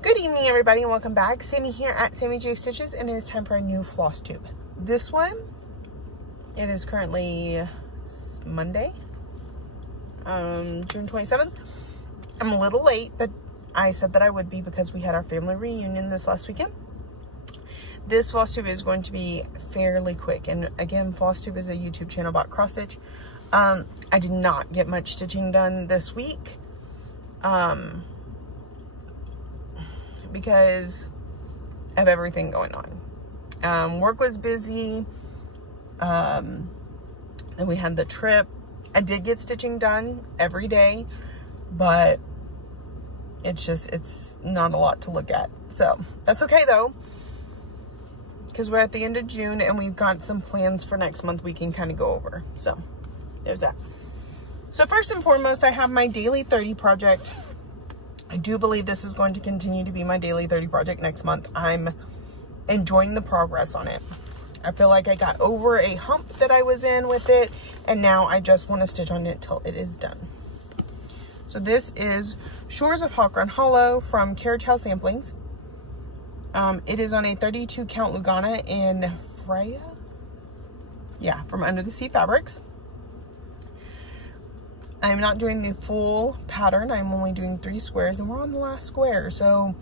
Good evening, everybody, and welcome back. Sammy here at Sammy J Stitches, and it is time for a new floss tube. This one, it is currently Monday, June 27th. I'm a little late, but I said that I would be because we had our family reunion this last weekend. This floss tube is going to be fairly quick, and again, Flosstube is a YouTube channel about cross stitch. I did not get much stitching done this week. Because of everything going on. Work was busy. Then we had the trip. I did get stitching done every day, but it's not a lot to look at. So that's okay though, because we're at the end of June and we've got some plans for next month we can kind of go over. So there's that. So first and foremost, I have my daily 30 project. I do believe this is going to continue to be my daily 30 project next month. I'm enjoying the progress on it. I feel like I got over a hump that I was in with it, and now I just want to stitch on it till it is done. So this is Shores of Hawk Run Hollow from Carriage House Samplings. It is on a 32 count Lugana in Freya. Yeah, from Under the Sea Fabrics. I'm not doing the full pattern. I'm only doing 3 squares, and we're on the last square. So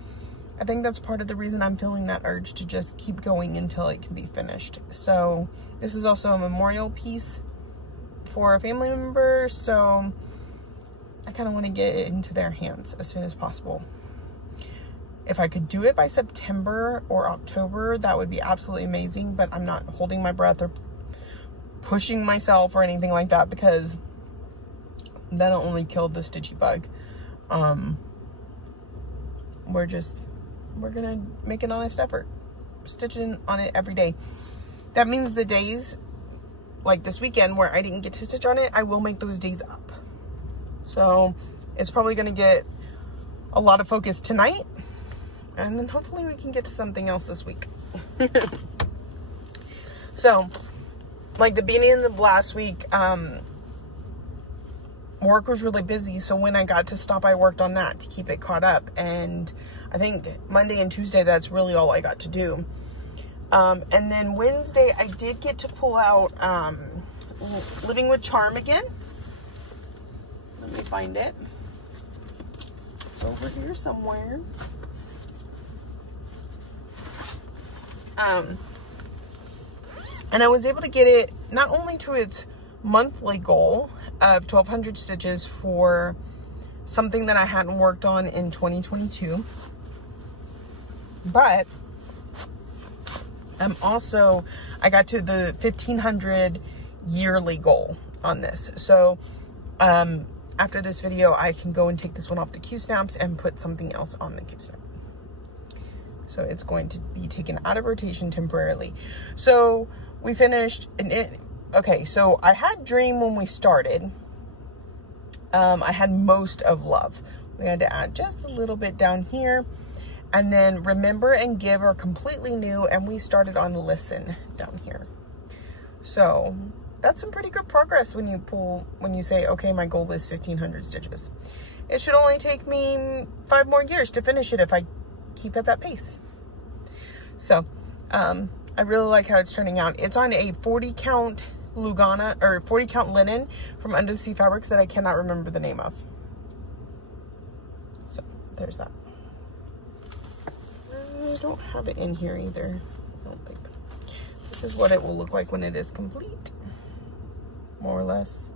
I think that's part of the reason I'm feeling that urge to just keep going until it can be finished. So this is also a memorial piece for a family member. So I kind of want to get it into their hands as soon as possible. If I could do it by September or October, that would be absolutely amazing. But I'm not holding my breath or pushing myself or anything like that, because that'll only kill the stitchy bug. We're gonna make an honest effort stitching on it every day. That means the days like this weekend where I didn't get to stitch on it, I will make those days up. So it's probably gonna get a lot of focus tonight, and then hopefully we can get to something else this week. So like the beginning of last week, work was really busy, so when I got to stop, I worked on that to keep it caught up. And I think Monday and Tuesday, that's really all I got to do. And then Wednesday, I did get to pull out Living with Charm again. Let me find it. It's over here somewhere. And I was able to get it not only to its monthly goal of 1,200 stitches for something that I hadn't worked on in 2022, but I got to the 1,500 yearly goal on this. So after this video, I can go and take this one off the Q snaps and put something else on the Q snap. So it's going to be taken out of rotation temporarily. So we finished, okay, so I had Dream when we started. I had Most of Love. We had to add just a little bit down here. And then Remember and Give are completely new, and we started on Listen down here. So that's some pretty good progress when you say, okay, my goal is 1,500 stitches. It should only take me 5 more years to finish it if I keep at that pace. So I really like how it's turning out. It's on a 40 count Lugana, or 40 count linen from Under the Sea Fabrics that I cannot remember the name of. So there's that. I don't have it in here either, I don't think. This is what it will look like when it is complete, more or less.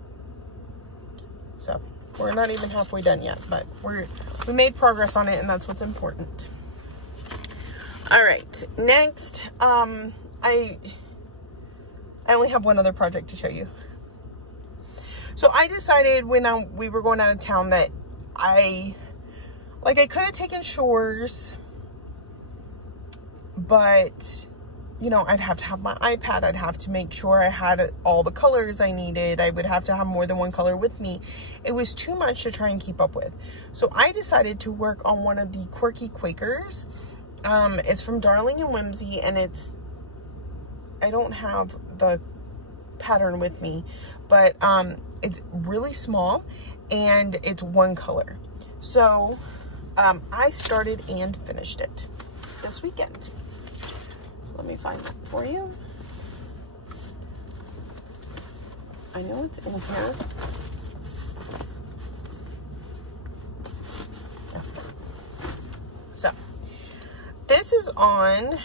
So we're not even halfway done yet, but we made progress on it, and that's what's important. All right, next, I only have one other project to show you. So I decided when we were going out of town that I could have taken Shores, but you know, I'd have to have my iPad. I'd have to make sure I had all the colors I needed. I would have to have more than one color with me. It was too much to try and keep up with. So I decided to work on one of the Quirky Quakers. It's from Darling and Whimsy, and I don't have the pattern with me, but it's really small and it's one color. So I started and finished it this weekend. So let me find that for you. I know it's in here. Yeah. So this is on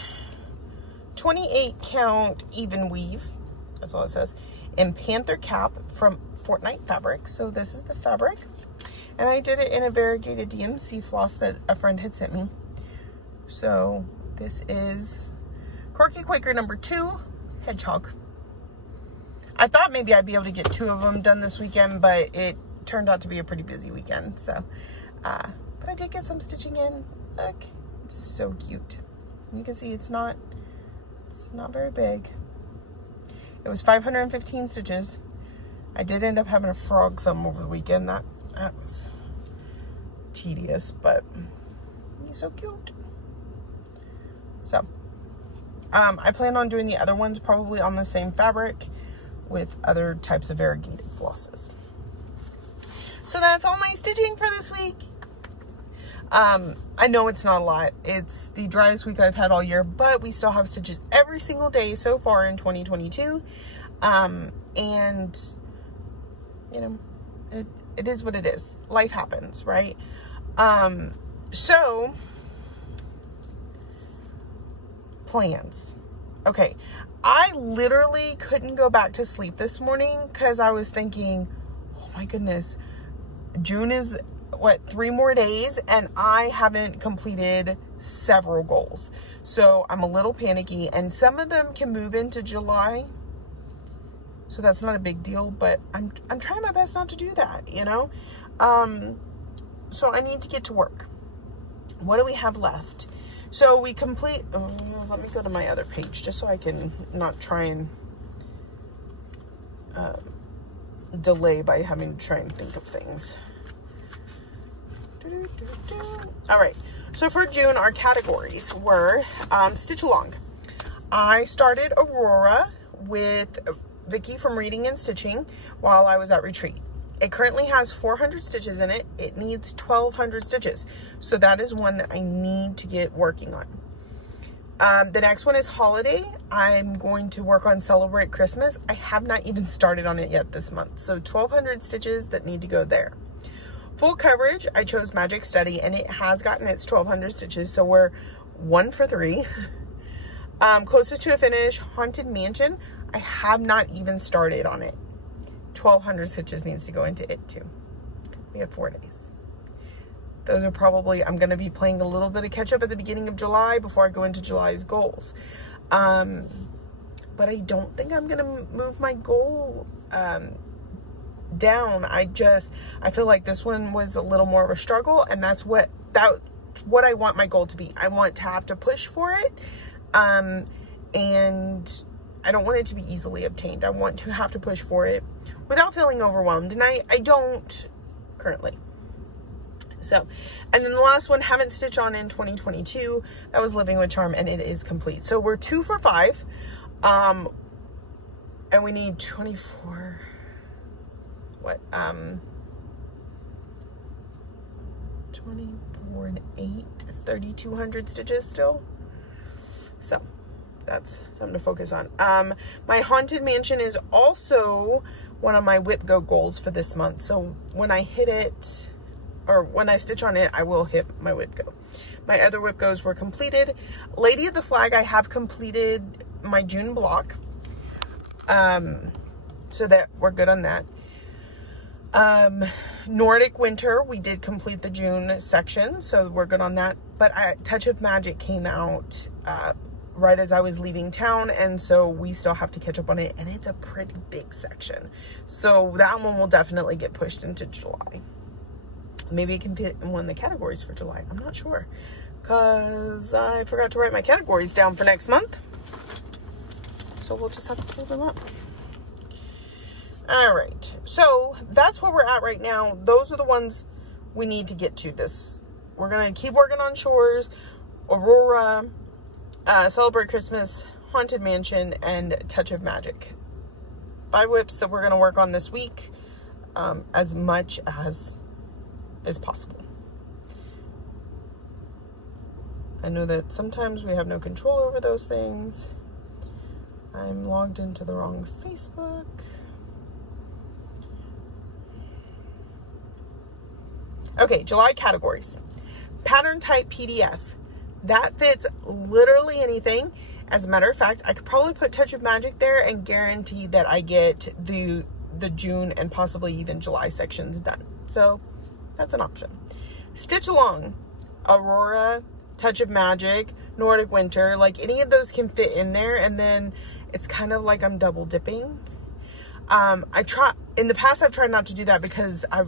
28 count even weave. That's all it says. In Panther Cap from Fortnite Fabric. So this is the fabric. And I did it in a variegated DMC floss that a friend had sent me. So this is Quirky Quaker number 2, Hedgehog. I thought maybe I'd be able to get 2 of them done this weekend, but it turned out to be a pretty busy weekend. So, but I did get some stitching in. Look, it's so cute. You can see it's not very big. It was 515 stitches. I did end up having to frog some over the weekend. That was tedious, but he's so cute. So, I plan on doing the other ones probably on the same fabric with other types of variegated flosses. So that's all my stitching for this week. I know it's not a lot. It's the driest week I've had all year, but we still have stitches every single day so far in 2022. And you know, it is what it is. Life happens, right? So plans. Okay. I literally couldn't go back to sleep this morning because I was thinking, oh my goodness, June is what, 3 more days and I haven't completed several goals. So I'm a little panicky, and some of them can move into July. So that's not a big deal, but I'm trying my best not to do that, you know? So I need to get to work. What do we have left? So we complete, let me go to my other page just so I can not try and delay by having to try and think of things. All right, so for June, our categories were stitch along. I started Aurora with Vicky from Reading and Stitching while I was at retreat. It currently has 400 stitches in it. It needs 1,200 stitches. So that is one that I need to get working on. The next one is Holiday. I'm going to work on Celebrate Christmas. I have not even started on it yet this month. So 1,200 stitches that need to go there. Full coverage, I chose Magic Study, and it has gotten its 1,200 stitches. So we're 1 for 3. Closest to a finish, Haunted Mansion. I have not even started on it. 1,200 stitches needs to go into it too. We have 4 days. Those are probably, I'm going to be playing a little bit of catch up at the beginning of July before I go into July's goals. But I don't think I'm going to move my goal down. I feel like this one was a little more of a struggle, and that's what I want my goal to be. I want to have to push for it. And I don't want it to be easily obtained. I want to have to push for it without feeling overwhelmed. And I don't currently. So, and then the last one, haven't stitched on in 2022. That was Living with Charm, and it is complete. So we're 2 for 5. And we need 24, 24 and 8 is 3,200 stitches still. So that's something to focus on. My Haunted Mansion is also one of my whip go goals for this month. So when I hit it, or when I stitch on it, I will hit my whip go. My other whip goes were completed. Lady of the Flag, I have completed my June block. So that we're good on that. Nordic Winter, we did complete the June section, so we're good on that. But Touch of Magic came out right as I was leaving town, and so we still have to catch up on it, and it's a pretty big section. So that one will definitely get pushed into July. Maybe it can fit in one of the categories for July. I'm not sure, because I forgot to write my categories down for next month. So we'll just have to pull them up. All right, so that's where we're at right now. Those are the ones we need to get to this. We're gonna keep working on Shores, Aurora, Celebrate Christmas, Haunted Mansion, and Touch of Magic. 5 whips that we're gonna work on this week, as much as is possible. I know that sometimes we have no control over those things. I'm logged into the wrong Facebook. Okay, July categories. Pattern type PDF. That fits literally anything. As a matter of fact, I could probably put Touch of Magic there and guarantee that I get the June and possibly even July sections done. So that's an option. Stitch along. Aurora, Touch of Magic, Nordic Winter, like any of those can fit in there, and then it's kind of like I'm double dipping. In the past I've tried not to do that because I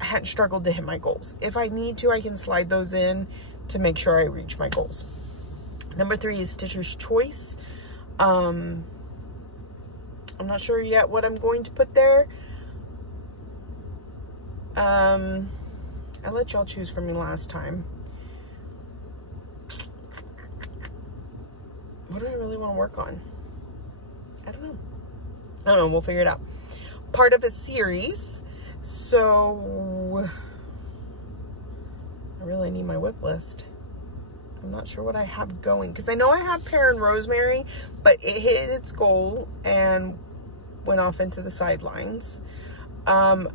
hadn't struggled to hit my goals. If I need to, I can slide those in to make sure I reach my goals. Number 3 is Stitcher's Choice. I'm not sure yet what I'm going to put there. I let y'all choose for me last time. What do I really want to work on? I don't know. We'll figure it out. Part of a series. So I really need my whip list. I'm not sure what I have going, because I know I have Pear and Rosemary, but it hit its goal and went off into the sidelines. I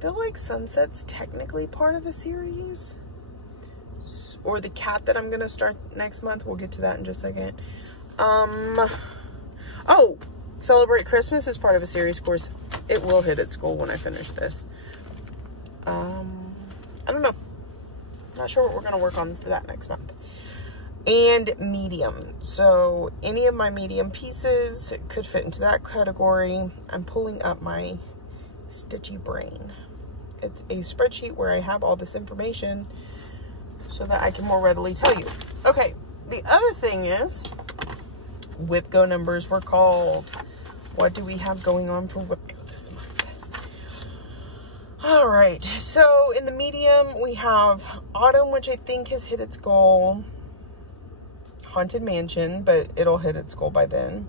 feel like Sunset's technically part of a series, or the cat that I'm gonna start next month. We'll get to that in just a second. Oh, Celebrate Christmas is part of a series. Of course, it will hit its goal when I finish this. I don't know. Not sure what we're gonna work on for that next month. And medium. So any of my medium pieces could fit into that category. I'm pulling up my Stitchy Brain. It's a spreadsheet where I have all this information so that I can more readily tell you. Okay, the other thing is Whip Go numbers were called. What do we have going on for Whip Go this month? All right, so in the medium, we have Autumn, which I think has hit its goal. Haunted Mansion, but it'll hit its goal by then.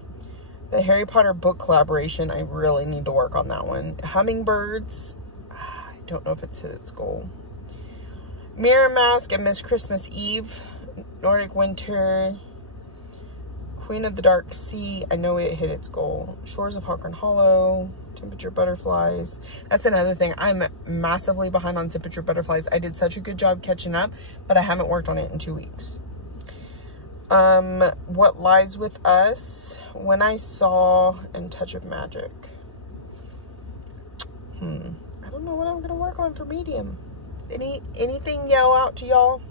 The Harry Potter book collaboration, I really need to work on that one. Hummingbirds, I don't know if it's hit its goal. Mirror Mask and Miss Christmas Eve. Nordic Winter. Queen of the Dark Sea, I know it hit its goal. Shores of Hawkern Hollow. Temperature Butterflies. That's another thing. I'm massively behind on Temperature Butterflies. I did such a good job catching up, but I haven't worked on it in 2 weeks. What Lies With Us, When I Saw, and Touch of Magic. I don't know what I'm gonna work on for medium. Anything yell out to y'all?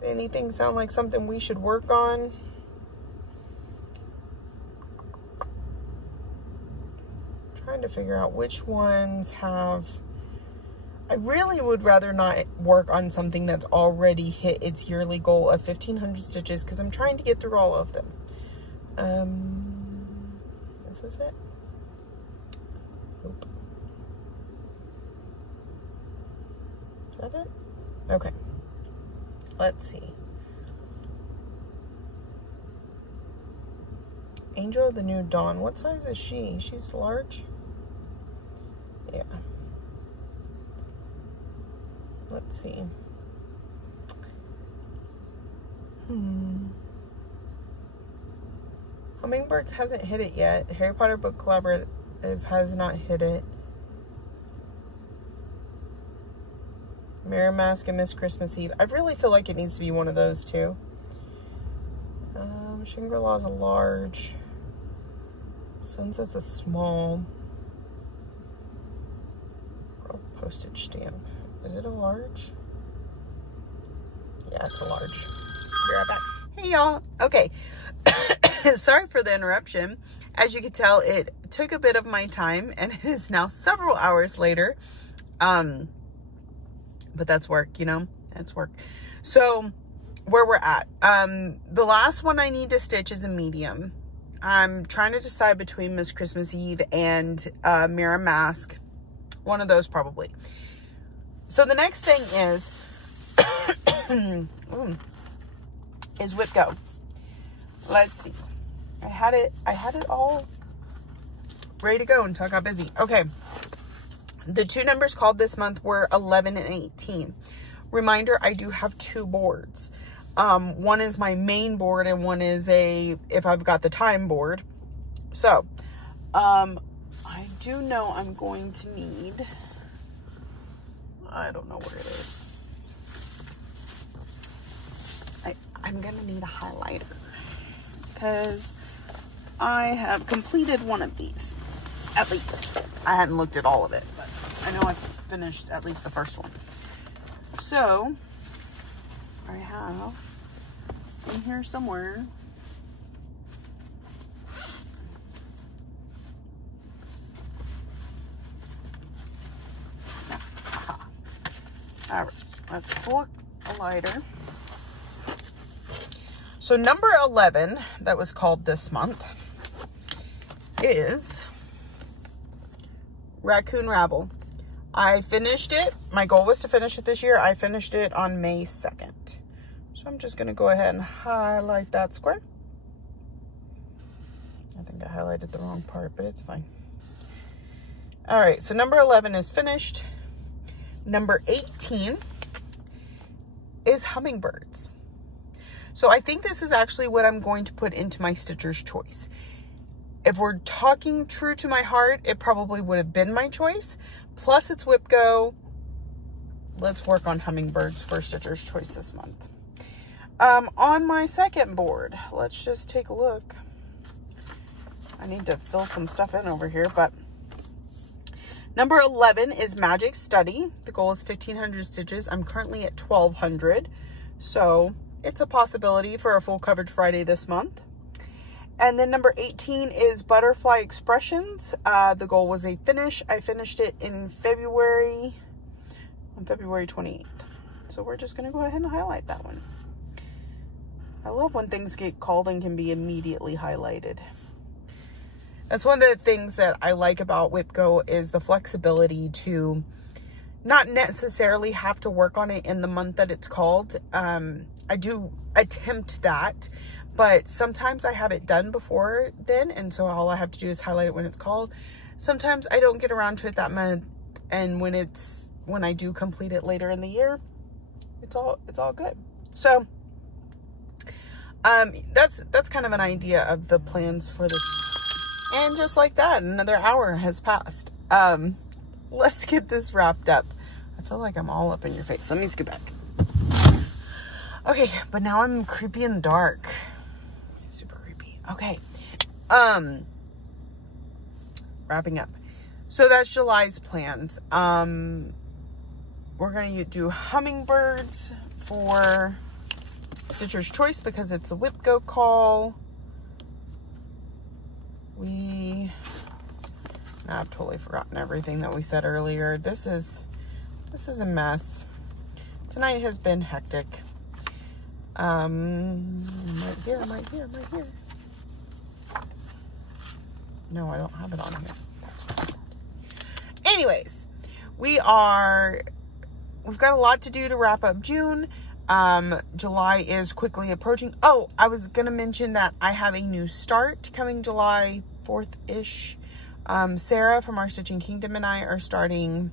Does anything sound like something we should work on? Trying to figure out which ones have. I really would rather not work on something that's already hit its yearly goal of 1,500 stitches, because I'm trying to get through all of them. Is this it? Nope. Is that it? Okay. Let's see. Angel of the New Dawn. What size is she? She's large? Yeah. Let's see. Hummingbirds hasn't hit it yet. Harry Potter Book Collaborative has not hit it. Mirror Mask and Miss Christmas Eve. I really feel like it needs to be one of those two. Shangri-La's a large. Sunset's a small. World Postage Stamp. Is it a large? Yeah, it's a large. Be right back. Hey, y'all. Okay. Sorry for the interruption. As you can tell, it took a bit of my time, and it is now several hours later. But that's work, you know? That's work. So, where we're at. The last one I need to stitch is a medium. I'm trying to decide between Miss Christmas Eve and Mirror Mask. One of those, probably. So the next thing is is Whip Go. Let's see. I had it all ready to go until I got busy. Okay. The two numbers called this month were 11 and 18. Reminder, I do have two boards. One is my main board and one is if I've got the time board. So, I do know I'm going to need, I don't know where it is. I'm going to need a highlighter because I have completed one of these. At least. I hadn't looked at all of it, but I know I finished at least the first one. So, I have in here somewhere all right, let's pull a lighter. So number 11 that was called this month is Raccoon Rabble. I finished it. My goal was to finish it this year. I finished it on May 2nd. So I'm just going to go ahead and highlight that square. I think I highlighted the wrong part, but it's fine. All right, so number 11 is finished. Number 18 is hummingbirds. So I think this is actually what I'm going to put into my Stitcher's Choice. If we're talking true to my heart, it probably would have been my choice. Plus it's Whip Go. Let's work on hummingbirds for Stitcher's Choice this month. On my second board, let's just take a look. I need to fill some stuff in over here, but number 11 is Magic Study. The goal is 1,500 stitches. I'm currently at 1,200. So it's a possibility for a full coverage Friday this month. And then number 18 is Butterfly Expressions. The goal was a finish. I finished it in February, on February 28th. So we're just gonna go ahead and highlight that one. I love when things get called and can be immediately highlighted. That's one of the things that I like about Whip Go is the flexibility to not necessarily have to work on it in the month that it's called. I do attempt that, but sometimes I have it done before then, and so all I have to do is highlight it when it's called. Sometimes I don't get around to it that month, and when I do complete it later in the year, it's all good. So that's kind of an idea of the plans for this. And just like that, another hour has passed. Let's get this wrapped up. I feel like I'm all up in your face. Let me scoot back. Okay, but now I'm creepy in the dark. Super creepy. Okay. Wrapping up. So that's July's plans. We're gonna do hummingbirds for Stitcher's Choice because it's a Whip Go call. I've totally forgotten everything that we said earlier. This is a mess. Tonight has been hectic. Right here. No, I don't have it on here. Anyways, we've got a lot to do to wrap up June. July is quickly approaching. Oh, I was gonna mention that I have a new start coming July 4th-ish. Sarah from Our Stitching Kingdom and I are starting,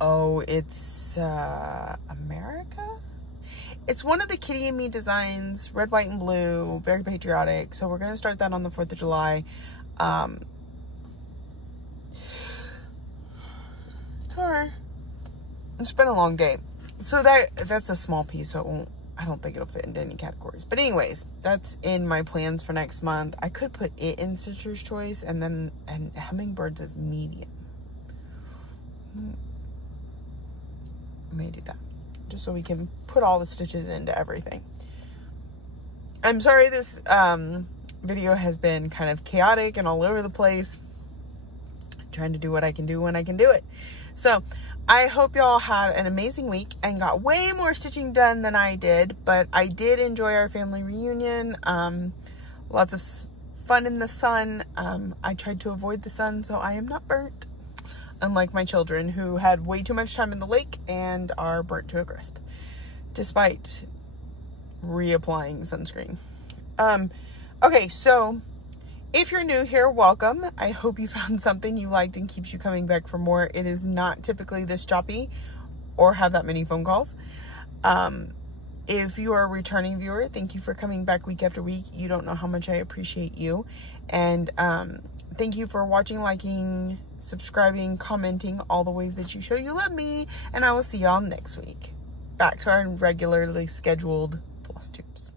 it's America? It's one of the Kitty and Me designs, red, white, and blue, very patriotic. So we're going to start that on the 4th of July. Sorry. It's been a long day. So that's a small piece, so I don't think it'll fit into any categories. But anyways, that's in my plans for next month. I could put it in Stitcher's Choice and hummingbirds is medium. I may do that just so we can put all the stitches into everything. I'm sorry this video has been kind of chaotic and all over the place. I'm trying to do what I can do when I can do it. So I hope y'all had an amazing week and got way more stitching done than I did, but I did enjoy our family reunion. Lots of fun in the sun. I tried to avoid the sun, so I am not burnt. Unlike my children who had way too much time in the lake and are burnt to a crisp, despite reapplying sunscreen. Okay, so If you're new here, welcome. I hope you found something you liked and keeps you coming back for more. It is not typically this choppy or have that many phone calls. If you are a returning viewer, thank you for coming back week after week. You don't know how much I appreciate you. And thank you for watching, liking, subscribing, commenting, all the ways that you show you love me. And I will see y'all next week. Back to our regularly scheduled floss tubes.